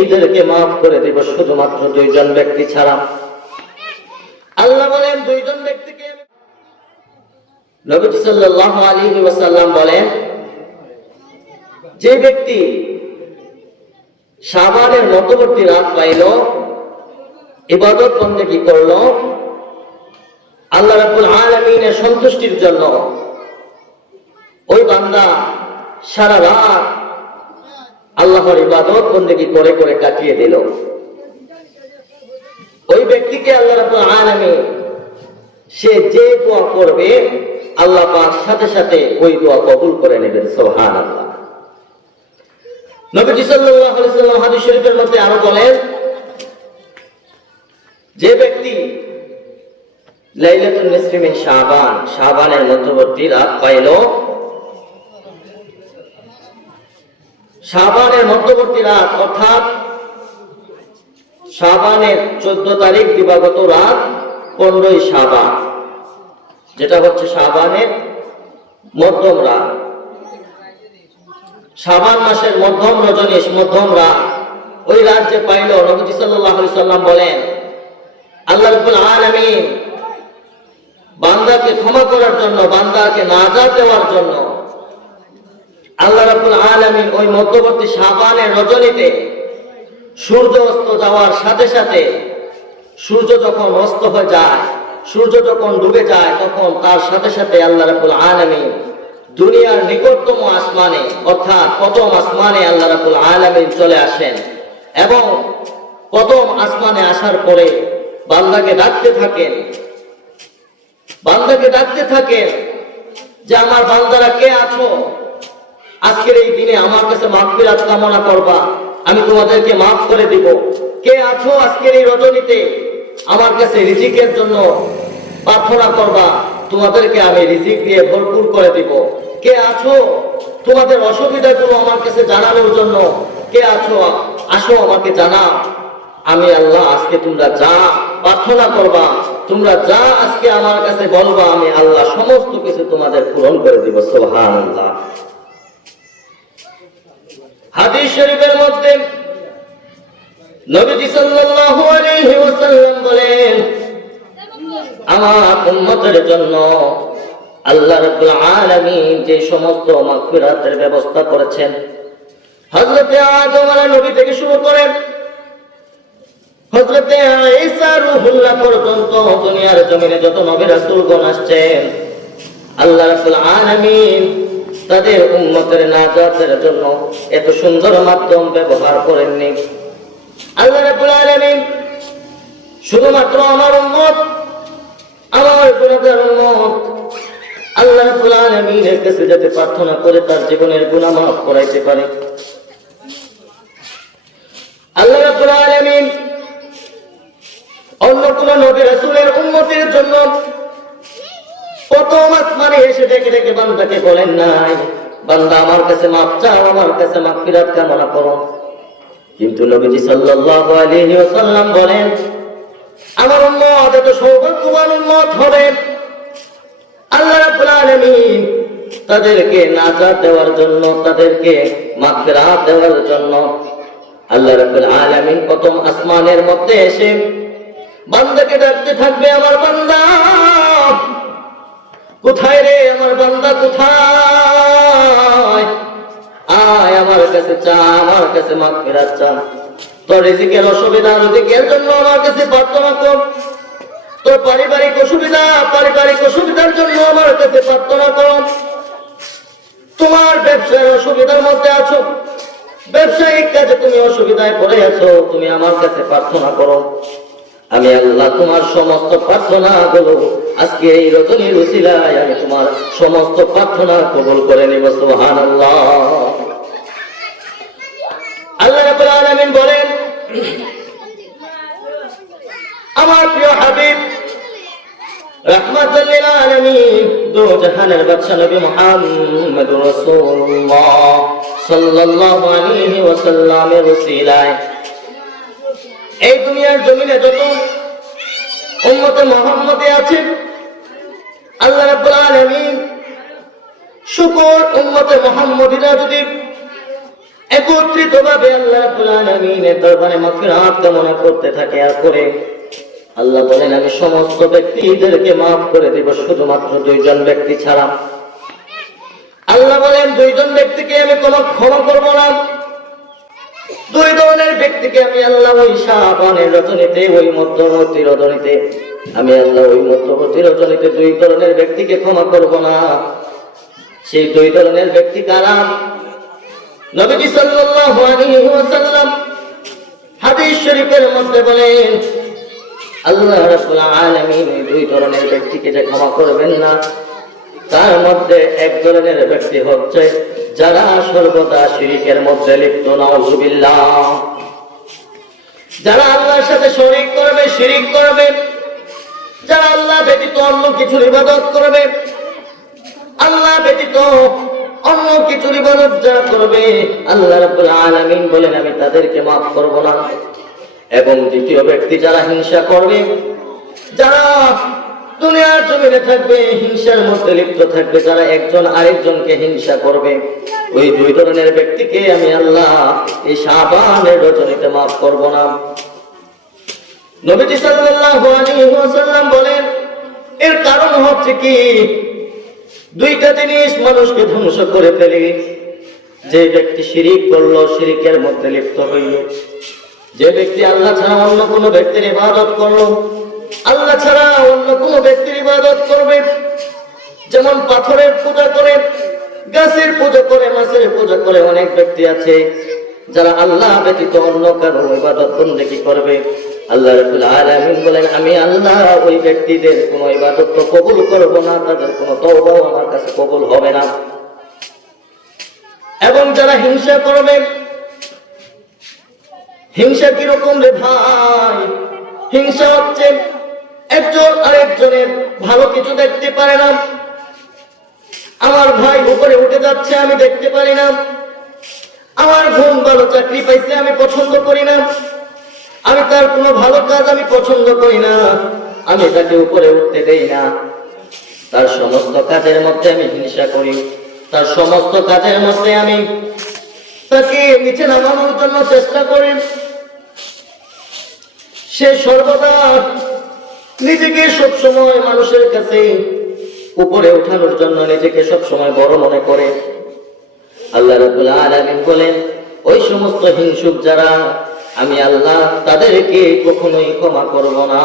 এদেরকে মাফ করে দিব শুধুমাত্র দুইজন ব্যক্তি ছাড়া। আল্লাহ বলেন দুইজন ব্যক্তিকে। নবী সাল্লাল্লাহু আলাইহি ওয়াসাল্লাম বলেন, যে ব্যক্তি শাবানের মধ্যবর্তী রাত পাইল, ইবাদত বন্দেগী করলো আল্লাহ রাব্বুল আলামিনের সন্তুষ্টির জন্য, ওই বান্দা সারা রাত আল্লাহর ইবাদত বন্দেগী করে করে কাটিয়ে দিল, ওই ব্যক্তিকে আল্লাহ রাব্বুল আলামিন সে যে দোয়া করবে আল্লাহ পাক সাথে সাথে ওই দোয়া কবুল করে নেবেন। সুবহানাল্লাহ। নবী সাল্লাল্লাহু আলাইহি ওয়াসাল্লাম হাদিস শরীফের মধ্যে আরো বলেন, যে ব্যক্তি লাইলাতুল নিসফি মিন শাবান, শাবানের মধ্যবর্তী রাত পাইল, শাবানের মধ্যবর্তী রাত অর্থাৎ শাবানের 14 তারিখ দিবাগত রাত 15ই শাবান, যেটা হচ্ছে শাবানের মধ্যম রাত, শাবান মাসের মধ্যম রজনীশ, মধ্যম রাত, ওই রাত যে পাইল, নবী সাল্লাল্লাহু আলাইহি ওয়াসাল্লাম বলেন আল্লাহ রাব্বুল আলামিন বান্দাকে ক্ষমা করার জন্য, বান্দাকে নাজাত দেওয়ার জন্য আল্লাহ রাব্বুল আলামিন ওই মধ্যবর্তী শাবানের রজনীতে সূর্য অস্ত যাওয়ার সাথে সাথে, সূর্য যখন অস্ত হয়ে যায়, সূর্য যখন ডুবে যায়, তখন তার সাথে সাথে আল্লাহ রাব্বুল আলামিন দুনিয়ার নিকটতম আসমানে অর্থাৎ প্রথম আসমানে আল্লাহ রাব্বুল আলামিন চলে আসেন এবং প্রথম আসমানে আসার পরে বান্দাকে ডাকতে থাকেন, বান্দাকে ডাকতে থাকেন যে আমার বান্দারা কে আছো, আজকের এই দিনে আমার কাছে মাগফিরাত কামনা করবা, আমি তোমাদেরকে মাফ করে দিব। কে আছো আজকের এই রজনীতে আমার কাছে রিজিকের জন্য প্রার্থনা করবা, তোমাদেরকে আমি রিজিক দিয়ে ভরপুর করে দিব। কে আছো তোমাদের অসুবিধাগুলো আমার কাছে জানানোর জন্য, কে আছো আসো আমাকে জানাও। আমি আল্লাহ আজকে তোমরা যা প্রার্থনা করবা, তোমরা যা আজকে আমার কাছে বলবা, আমি আল্লাহ সমস্ত কিছু তোমাদের পূরণ করে দিব। সুবহানাল্লাহ। হাদিস শরীফের মধ্যে নবী সাল্লাল্লাহু আলাইহি ওয়াসাল্লাম বলেন, আমার উম্মতের জন্য আল্লাহ রাব্বুল আলামিন যে সমস্ত মাগফিরাতের ব্যবস্থা করেছেন, হযরতে আদম আলাইহিস নবী থেকে শুরু করে হযরতে ঈসা রূহুল্লাহ পর্যন্ত দুনিয়ার জমিনে যত নবী রাসূলগণ আসছেন, আল্লাহ রাব্বুল আলামিন তাদের উম্মতের নাজাতের জন্য এত সুন্দর মাধ্যম ব্যবহার করেননি। আল্লাহ রাব্বুল আলামিন শুধুমাত্র আমার উম্মত, আমার গুনাহগার উম্মত আল্লাহ রাব্বুল আলামিনের কাছে যাতে প্রার্থনা করে তার জীবনের গুনাহ মাফ করাইতে পারে, আল্লাহ রাব্বুল আলামিন অন্য কোন নবী রাসূলের উম্মতের জন্য প্রথম আসমানে এসে ডেকে ডেকে বান্দাকে বলেন নাই, বান্দা আমার কাছে মাফ চাও, আমার কাছে মাগফিরাত কামনা করো। কিন্তু নবীজি সাল্লাল্লাহু আলাইহি ওয়াসাল্লাম বলেন, আমার উম্মত এত সৌভাগ্যবান উম্মত হবে, আল্লাহ রাব্বুল আলামিন তাদেরকে নাজাত দেওয়ার জন্য, তাদেরকে মাগফিরাত দেওয়ার জন্য আল্লাহ রাব্বুল আলামিন প্রথম আসমানের মধ্যে এসে বান্দাকে ডাকতে থাকবে, আমার বান্দা কোথায় রে, আমার বান্দা কোথায়, আয় আমার কাছে চা, আমার কাছে মাগফিরাত চা, তোর রিজিকের অসুবিধা, রিজিকের জন্য আমার কাছে প্রার্থনা কর, তোর পারিবারিক অসুবিধা, পারিবারিক অসুবিধার জন্য আমার কাছে প্রার্থনা কর, তোমার ব্যবসার অসুবিধার মধ্যে আছো, ব্যবসায়িক কাজে তুমি অসুবিধায় পড়ে আছো, তুমি আমার কাছে প্রার্থনা করো, আমি আল্লাহ তোমার সমস্ত প্রার্থনা গুলো আজকে এই রজনীর উসিলায় আমি তোমার সমস্ত প্রার্থনা কবুল করে নেব। সুবহানাল্লাহ। আল্লাহ রাব্বুল আলামিন বলেন, আমার প্রিয় হাবিব রাহমাতুল লিল আলামিন দু জাহানের বাদশা নবী মুহাম্মদুর রাসূলুল্লাহ সাল্লাল্লাহু আলাইহি ওয়াসাল্লামের উসিলায় এই দুনিয়ার জমিনে যত উম্মতে মুহাম্মদী আছে, আল্লাহ রাব্বুল আলামিন শুকর উম্মতে মুহাম্মদীরা যদি একত্রিতভাবে আল্লাহ রাব্বুল আলামিনের দরবারে মাগফিরাত কামনা করতে থাকে। আর করে আল্লাহ বলেন, আমি সমস্ত ব্যক্তিদেরকে মাফ করে দেব, শুধুমাত্র দুইজন ব্যক্তি ছাড়া। আল্লাহ বলেন, দুইজন ব্যক্তিকে আমি ক্ষমা করব না। দুই ধরনের ব্যক্তিকে আমি আল্লাহ ওই শাবানের রজনীতে, ওই মধ্যবর্তী রজনীতে, আমি আল্লাহ ওই মধ্যবর্তী রজনীতে দুই ধরনের ব্যক্তিকে ক্ষমা করব না। সেই দুই ধরনের ব্যক্তি কারা? নবীজি সাল্লাল্লাহু আলাইহি ওয়াসাল্লাম হাদিস শরীফের মধ্যে বলেন, আল্লাহ রাব্বুল আলামিন দুই ধরনের ব্যক্তিকে যে ক্ষমা করবেন না, তার মধ্যে এক ধরনের ব্যক্তি হচ্ছে যারা সর্বদা শিরকের মধ্যে লিপ্ত, নাউযুবিল্লাহ। যারা আল্লাহর সাথে শরীক করবে, শিরক করবে, যারা আল্লাহ ব্যতীত অন্য কিছুর ইবাদত করবে, আল্লাহ ব্যতীত অন্য কিছুর ইবাদত যারা করবে, আল্লাহ রাব্বুল আলামিন বলেন আমি তাদেরকে মাফ করব না। এবং দ্বিতীয় ব্যক্তি যারা হিংসা করবে, যারা দুনিয়ার জমিনে থাকবে, হিংসার মধ্যে লিপ্ত থাকবে, যারা একজন আরেকজনকে হিংসা করবে, ওই দুই ধরনের ব্যক্তিকে আমি আল্লাহ এই শাবানের রজনীতে মাফ করব না। নবীজি সাল্লাল্লাহু আলাইহি ওয়াসাল্লাম বলেন, এর কারণ হচ্ছে কি, দুইটা জিনিস মানুষকে ধ্বংস করে ফেলে। যে ব্যক্তি শিরিক করলো, শিরিকের মধ্যে লিপ্ত হইল। যে ব্যক্তি আল্লাহ ছাড়া অন্য কোনো ব্যক্তির ইবাদত করলো, আল্লাহ ছাড়া অন্য কোনো ব্যক্তির ইবাদত করবে, যেমন পাথরের পূজা করে, গাছের পূজা করে, মাছের পূজা করে। অনেক ব্যক্তি আছে যারা আল্লাহ ব্যতীত অন্য কারো ইবাদত বন্দেগী করবে। আল্লাহ রাব্বুল আলামিন বলেন, আমি আল্লাহ ওই ব্যক্তিদের কোনো ইবাদত তো কবুল করব না, তাদের কোনো তওবাও আমার কাছে কবুল হবে না। এবং যারা হিংসা করবে, হিংসা কিরকম রে ভাই? হিংসা হচ্ছে একজন আরেকজনের ভালো কিছু দেখতে পারে না। আমার ভাই উপরে উঠে যাচ্ছে, আমি দেখতে পারি না। আমার বোন ভালো চাকরি পাইছে, আমি পছন্দ করি না। আমি তার কোনো ভালো কাজ আমি পছন্দ করি না, আমি তাকে উপরে উঠতে দেই না। তার সমস্ত কাজের মধ্যে আমি হিংসা করি, তার সমস্ত কাজের মধ্যে আমি তাকে নিচে নামানোর জন্য চেষ্টা করি। সে সর্বদা নিজেকে সবসময় মানুষের কাছে উপরে ওঠানোর জন্য নিজেকে সবসময় বড় মনে করে। আল্লাহ রাব্বুল আলামিন বলেন, ওই সমস্ত হিংসুক যারা, আমি আল্লাহ তাদেরকে কখনোই ক্ষমা করব না।